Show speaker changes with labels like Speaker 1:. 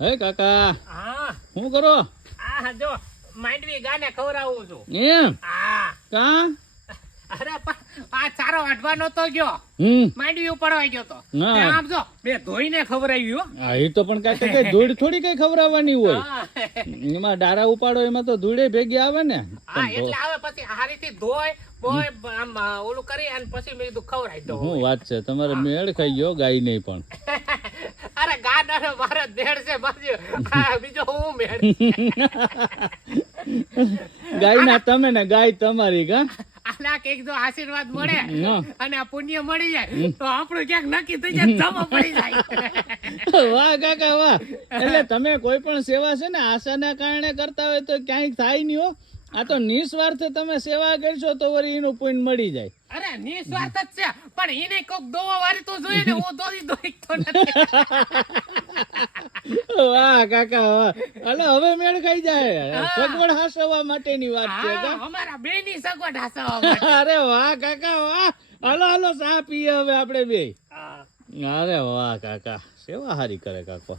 Speaker 1: હે કાકા
Speaker 2: હા.
Speaker 1: શું કરો?
Speaker 2: આ જો માંડવી ગાને ખવરાવું છું.
Speaker 1: એમ?
Speaker 2: હા.
Speaker 1: કા?
Speaker 2: અરે આ ચારો વાટવા તો ગયો.
Speaker 1: હમ.
Speaker 2: માંડવી ઉપાડવા ગયો તો. આમ જો બે ધોઈને ખવડાવ્યું હા.
Speaker 1: એ તો પણ કાકા કે ધૂળ થોડી કઈ ખવડાવવાની હોય. એમાં ડારા ઉપાડો એમાં તો ધૂળે ભેગી આવે ને.
Speaker 2: હા, એટલે આવે પછી હારીથી ધોય બોય આમ ઓલું કરી અને પછી મેં કીધું ખવડાવી દઉં
Speaker 1: હું વાત છે તમારે મેળ ખાઈ ગયો ગાય નહીં પણ.
Speaker 2: અરે ગાડાનો મારો દેડ છે બાજુ. બીજો હું મેળ
Speaker 1: ગાય ના તમે ને ગાય તમારી કા?
Speaker 2: આના કંઈક જો આશીર્વાદ મળે અને આ પુણ્ય મળી જાય. તો આપણું ક્યાંક નક્કી થઈ જાય જમા પડી જાય.
Speaker 1: વાહ કાકા વાહ. એટલે તમે કોઈ પણ સેવા છે ને આશાના કારણે કરતા હોય તો ક્યાંય થાય નહીં હો. આ તો નિસ્વાર્થે તમે સેવા કરશો તો વળી એનું પુણ્ય મળી જાય.
Speaker 2: નિસ્વાર્થ જ છે. પણ એને કોક દોવા વાળી તો જોઈએ ને હું દોરી દોરી તો નથી.
Speaker 1: વાહ કાકા વાહ. અલે હવે મેળ ખાઈ જાય. સગવડ હાસવા માટેની વાત છે
Speaker 2: અમારા બે ની સગવડ હાસવા માટે.
Speaker 1: અરે વાહ કાકા વાહ. હાલો હાલો સા પીએ હવે આપણે બે. અરે વાહ કાકા. સેવા હારી કરે કાકો.